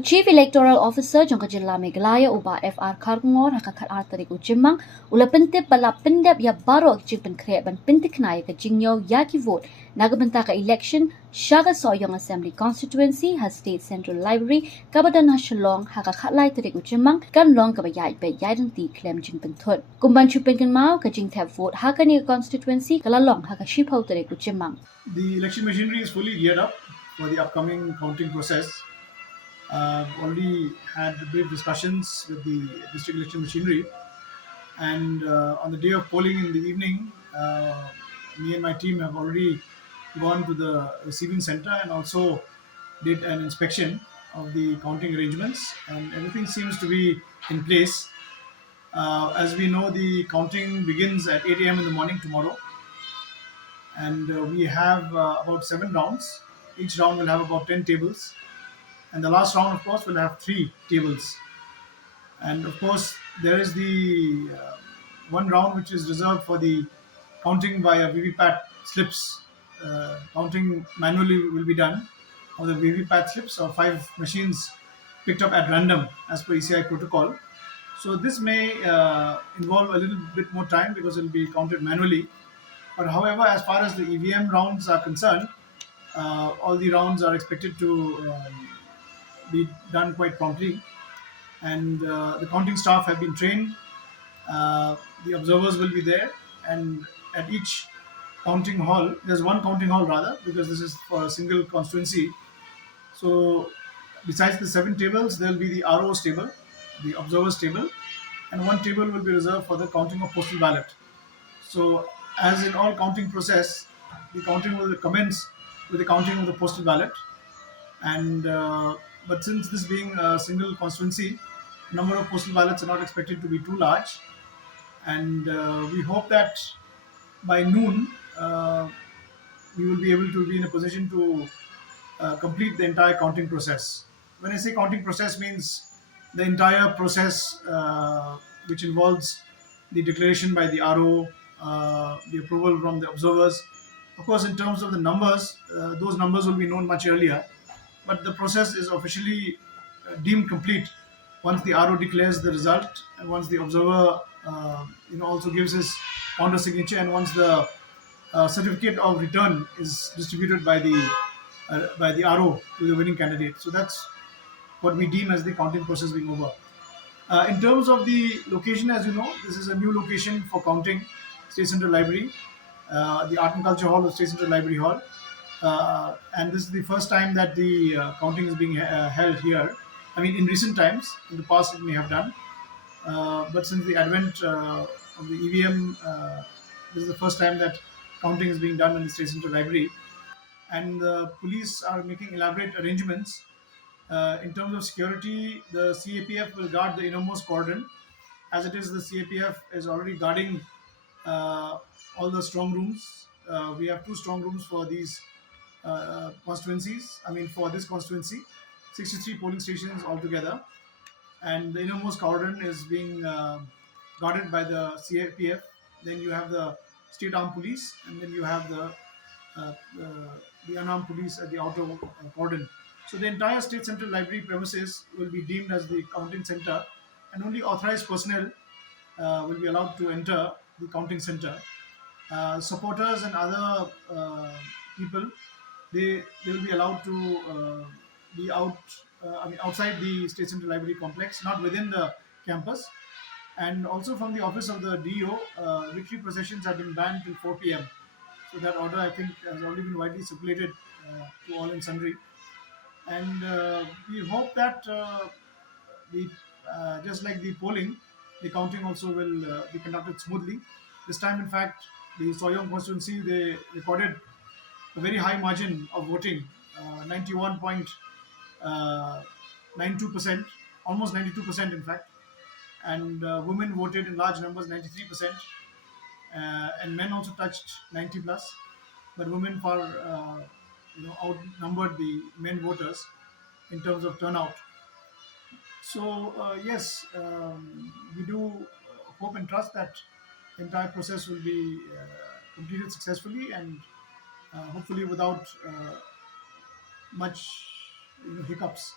Chief Electoral Officer jangka jilla Meghalaya uba FR Kharngor hakakat artarik ujimang ula pentip bala pendep ya baro jipen Khreh ban pentik naya ke Jingñiew ya ki vote nagabenta ka election Shaga Soyong Assembly Constituency has State Central Library kabadan hashalong hakakat lai tarik ujimang kan long kabayay be yaidan ti klem jingpen thut kumban chupen kan mau ka jingthep vote hakani constituency kalalong hakashipau tarik ujimang. The election machinery is fully geared up for the upcoming counting process. Already had brief discussions with the district election machinery, and on the day of polling in the evening, me and my team have already gone to the receiving center and also did an inspection of the counting arrangements, and everything seems to be in place. As we know, the counting begins at 8 a.m. in the morning tomorrow, and we have about 7 rounds. Each round will have about 10 tables, and the last round, of course, will have 3 tables. And of course, there is the one round which is reserved for the counting via VVPAT slips. Counting manually will be done on the VVPAT slips or 5 machines picked up at random as per ECI protocol. So this may involve a little bit more time because it will be counted manually. But however, as far as the EVM rounds are concerned, all the rounds are expected to be done quite promptly, and the counting staff have been trained. The observers will be there, and at each counting hall, there's one counting hall rather, because this is for a single constituency. So, besides the 7 tables, there will be the RO's table, the observers table, and one table will be reserved for the counting of postal ballot. So, as in all counting process, the counting will commence with the counting of the postal ballot, and but since this being a single constituency, number of postal ballots are not expected to be too large, and we hope that by noon we will be able to be in a position to complete the entire counting process. When I say counting process, means the entire process which involves the declaration by the RO, the approval from the observers. Of course, in terms of the numbers, those numbers will be known much earlier, but the process is officially deemed complete once the RO declares the result, and once the observer also gives his counter signature, and once the certificate of return is distributed by the RO to the winning candidate. So that's what we deem as the counting process being over. In terms of the location, as you know, this is a new location for counting, State Central Library, the Art and Culture Hall of State Central Library Hall. And this is the first time that the counting is being held here. I mean, in recent times, in the past it may have done, but since the advent of the EVM, this is the first time that counting is being done in the State Central Library. And the police are making elaborate arrangements. In terms of security, the CAPF will guard the innermost cordon. As it is, the CAPF is already guarding all the strong rooms. We have 2 strong rooms for these constituencies. I mean, for this constituency, 63 polling stations altogether, and the innermost cordon is being guarded by the CAPF. Then you have the state armed police, and then you have the unarmed police at the outer cordon. So the entire State Central Library premises will be deemed as the counting center, and only authorized personnel will be allowed to enter the counting center. Supporters and other people, they will be allowed to be outside the State Central Library complex, not within the campus. And also from the office of the DO, victory processions have been banned till 4 p.m. So that order, I think, has already been widely circulated to all and sundry. And we hope that just like the polling, the counting also will be conducted smoothly. This time, in fact, the Soyong constituency, they recorded a very high margin of voting, 91.92%, almost 92% in fact. And women voted in large numbers, 93%, and men also touched 90 plus, but women far outnumbered the men voters in terms of turnout. So yes, we do hope and trust that the entire process will be completed successfully, and hopefully without much hiccups.